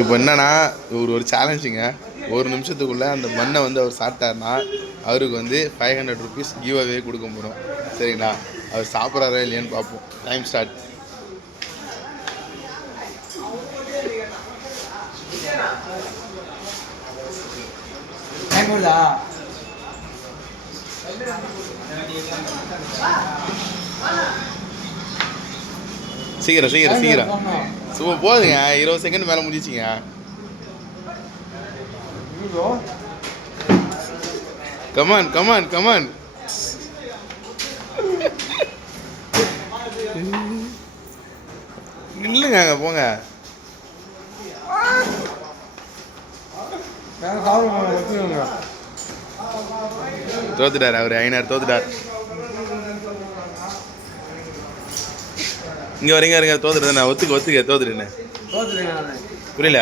இப்போ என்னன்னா ஒரு சேலஞ்சுங்க. ஒரு நிமிஷத்துக்குள்ளே அந்த மண்ணை வந்து அவர் சாப்பிட்டாருன்னா அவருக்கு வந்து 500 ருபீஸ் கிவ் அவே கொடுக்க போகிறோம். சரிங்களா? அவர் சாப்பிட்றாரா இல்லையான்னு பார்ப்போம். Time start. சீக்கிரம் சீக்கிரம் சீக்கிரம். சும்மா போதுங்க, 20 செகண்ட் மேலே முடிச்சிங்க. Come on come on come on. இல்லைங்க, போங்க. தோத்துட்டார் அவர். 500 தோத்துட்டார். இங்கே வரீங்க இருங்க. தோத்துட்டு நான் ஒத்துக்க தோத்துட்டுன்னு. புரியல.